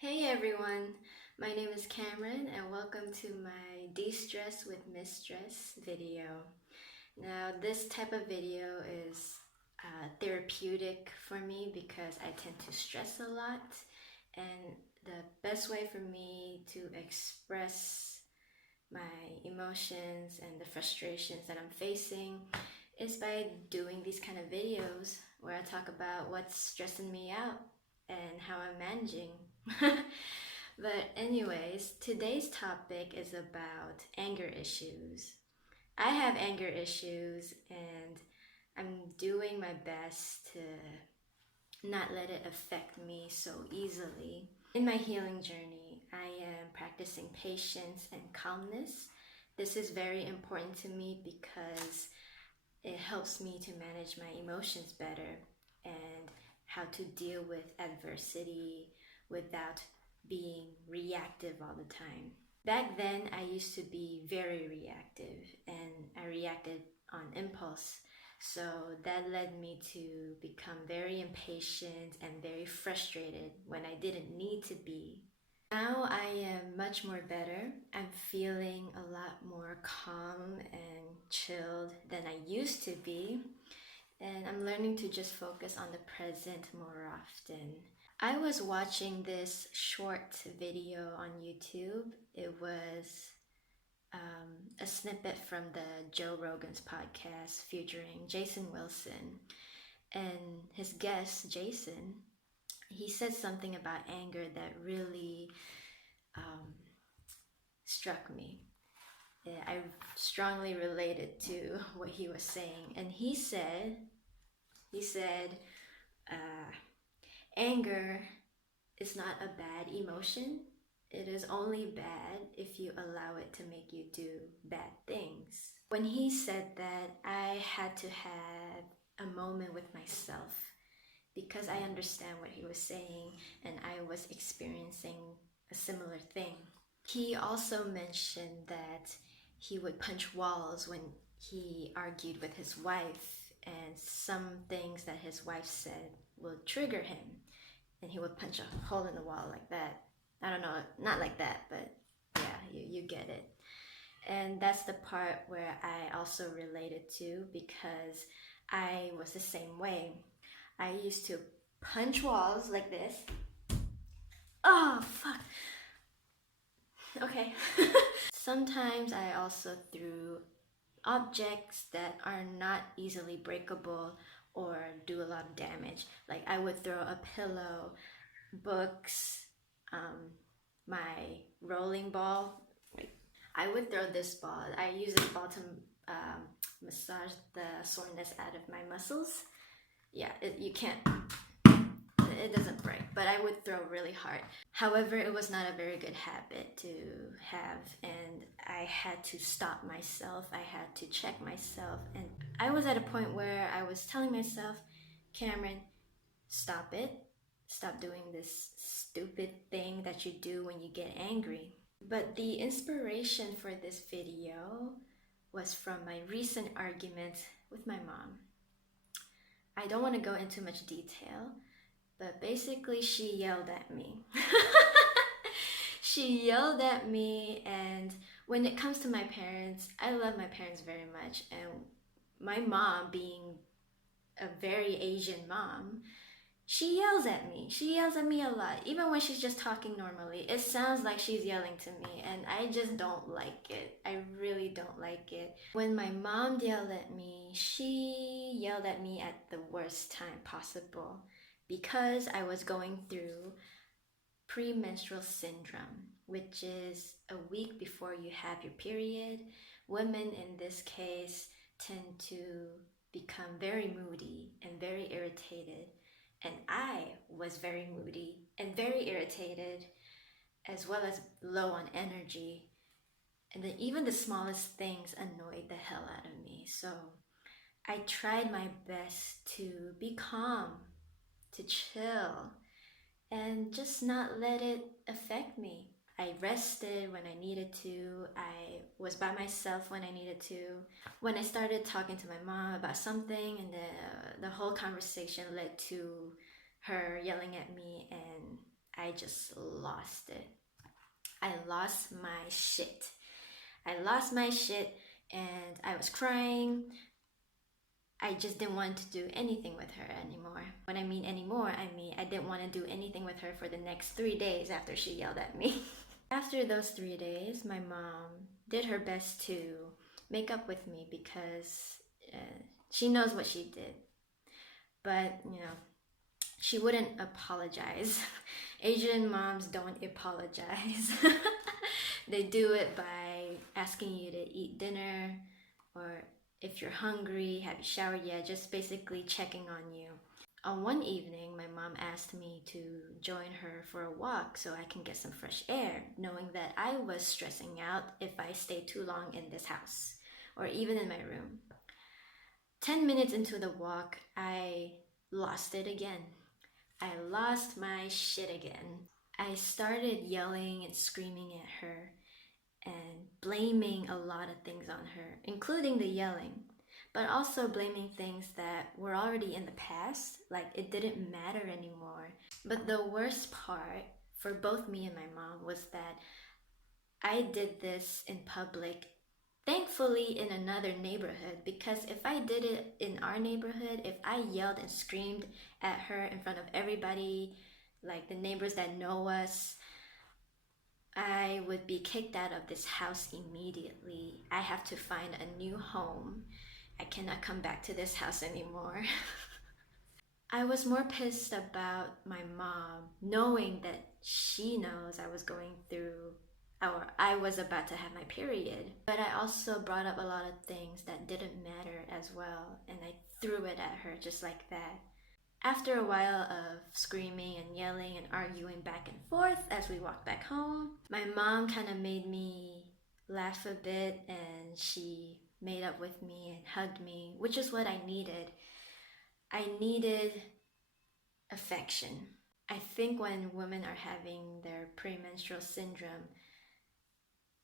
Hey everyone, my name is Cameron and welcome to my De-Stress with Mistress video. Now this type of video is therapeutic for me because I tend to stress a lot, and the best way for me to express my emotions and the frustrations that I'm facing is by doing these kind of videos where I talk about what's stressing me out and how I'm managing. But anyways, today's topic is about anger issues. I have anger issues and I'm doing my best to not let it affect me so easily. In my healing journey, I am practicing patience and calmness. This is very important to me because it helps me to manage my emotions better and how to deal with adversity without being reactive all the time. Back then, I used to be very reactive and I reacted on impulse. So that led me to become very impatient and very frustrated when I didn't need to be. Now I am much more better. I'm feeling a lot more calm and chilled than I used to be. And I'm learning to just focus on the present more often. I was watching this short video on YouTube. It was a snippet from the Joe Rogan's podcast featuring Jason Wilson. And his guest, Jason, he said something about anger that really struck me. Yeah, I strongly related to what he was saying. And he said, uh, anger is not a bad emotion. It is only bad if you allow it to make you do bad things. When he said that, I had to have a moment with myself because I understand what he was saying and I was experiencing a similar thing. He also mentioned that he would punch walls when he argued with his wife, and some things that his wife said will trigger him, and he would punch a hole in the wall like that. I don't know, not like that, but yeah, you get it. And that's the part where I also related to because I was the same way. I used to punch walls like this. Oh, fuck. Okay. Sometimes I also threw objects that are not easily breakable or do a lot of damage. Like I would throw a pillow, books, my rolling ball. I would throw this ball. I use this ball to massage the soreness out of my muscles. Yeah, you can't, it doesn't break, but I would throw really hard. However, it was not a very good habit to have, and I had to stop myself. I had to check myself, and I was at a point where I was telling myself, Cameron, stop it. Stop doing this stupid thing that you do when you get angry. But the inspiration for this video was from my recent argument with my mom. I don't want to go into much detail, but basically she yelled at me. She yelled at me, and when it comes to my parents, I love my parents very much, and my mom, being a very Asian mom, she yells at me. She yells at me a lot. Even when she's just talking normally, it sounds like she's yelling to me, and I just don't like it. I really don't like it. When my mom yelled at me, she yelled at me at the worst time possible because I was going through premenstrual syndrome, which is a week before you have your period. Women in this case tend to become very moody and very irritated. And I was very moody and very irritated, as well as low on energy. And then even the smallest things annoyed the hell out of me. So I tried my best to be calm, to chill, and just not let it affect me. I rested when I needed to. I was by myself when I needed to. When I started talking to my mom about something, and the whole conversation led to her yelling at me, and I just lost it. I lost my shit. I lost my shit and I was crying. I just didn't want to do anything with her anymore. When I mean anymore, I mean I didn't want to do anything with her for the next 3 days after she yelled at me. After those 3 days, my mom did her best to make up with me because she knows what she did. But, she wouldn't apologize. Asian moms don't apologize. They do it by asking you to eat dinner, or if you're hungry, have you showered yet? Just basically checking on you. On one evening, my mom asked me to join her for a walk so I can get some fresh air, knowing that I was stressing out if I stayed too long in this house or even in my room. 10 minutes into the walk, I lost it again. I lost my shit again. I started yelling and screaming at her and blaming a lot of things on her, including the yelling, but also blaming things that were already in the past, like it didn't matter anymore. But the worst part for both me and my mom was that I did this in public, thankfully in another neighborhood, because if I did it in our neighborhood, if I yelled and screamed at her in front of everybody, like the neighbors that know us, I would be kicked out of this house immediately. I have to find a new home. I cannot come back to this house anymore. I was more pissed about my mom knowing that she knows I was going through, or I was about to have my period. But I also brought up a lot of things that didn't matter as well, and I threw it at her just like that. After a while of screaming and yelling and arguing back and forth as we walked back home, my mom kind of made me laugh a bit, and she made up with me and hugged me, which is what I needed. I needed affection. I think when women are having their premenstrual syndrome,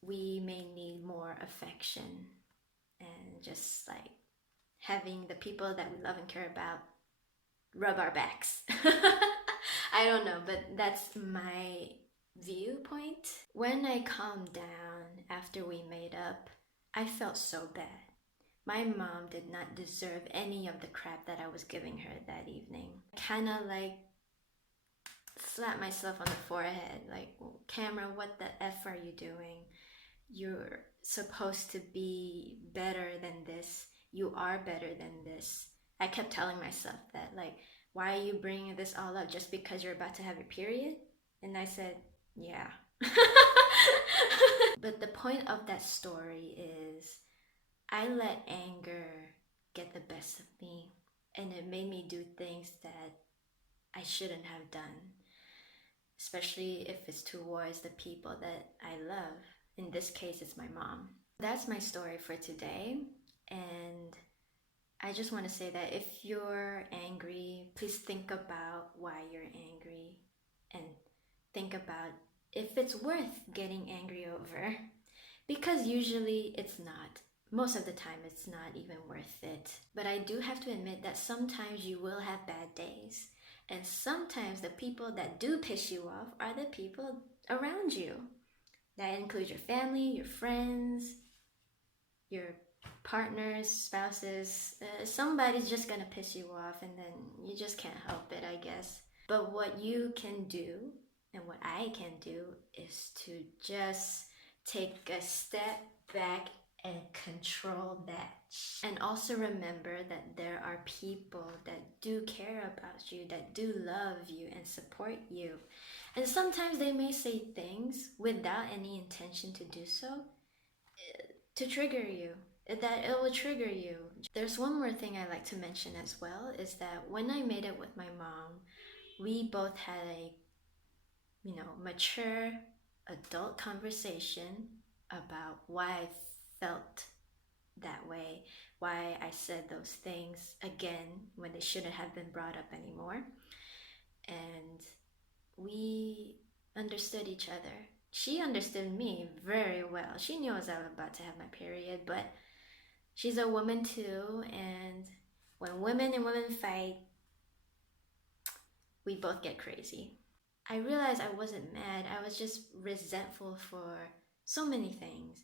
we may need more affection and just like having the people that we love and care about rub our backs. I don't know, but that's my viewpoint. When I calmed down after we made up, I felt so bad. My mom did not deserve any of the crap that I was giving her that evening. I kind of like slapped myself on the forehead, like, Cameron, what the F are you doing? You're supposed to be better than this. You are better than this. I kept telling myself that, like, why are you bringing this all up just because you're about to have your period? And I said, yeah. But the point of that story is I let anger get the best of me, and it made me do things that I shouldn't have done, especially if it's towards the people that I love. In this case, it's my mom. That's my story for today, and I just want to say that if you're angry, please think about why you're angry and think about if it's worth getting angry over. Because usually it's not. Most of the time, it's not even worth it. But I do have to admit that sometimes you will have bad days. And sometimes the people that do piss you off are the people around you. That includes your family, your friends, your partners, spouses. Somebody's just gonna piss you off, and then you just can't help it, I guess. But what you can do, and what I can do, is to just take a step back and control that. And also remember that there are people that do care about you, that do love you and support you. And sometimes they may say things without any intention to do so, to trigger you, that it will trigger you. There's one more thing I like to mention as well, is that when I made it with my mom, we both had a, mature adult conversation about why I felt that way, why I said those things again when they shouldn't have been brought up anymore. And we understood each other. She understood me very well. She knew I was about to have my period, but she's a woman too, and when women and women fight, we both get crazy. I realized I wasn't mad, I was just resentful for so many things.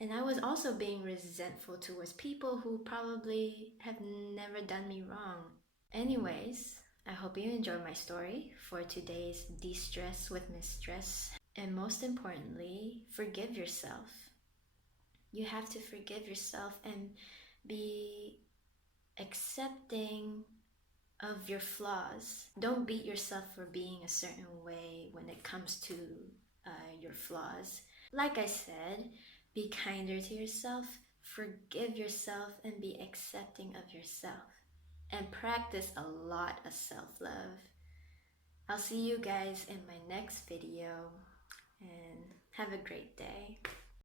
And I was also being resentful towards people who probably have never done me wrong. Anyways, I hope you enjoyed my story for today's De Stress with Mistress. And most importantly, forgive yourself. You have to forgive yourself and be accepting of your flaws. Don't beat yourself for being a certain way when it comes to your flaws. Like I said, be kinder to yourself, forgive yourself, and be accepting of yourself. And practice a lot of self love. I'll see you guys in my next video and have a great day.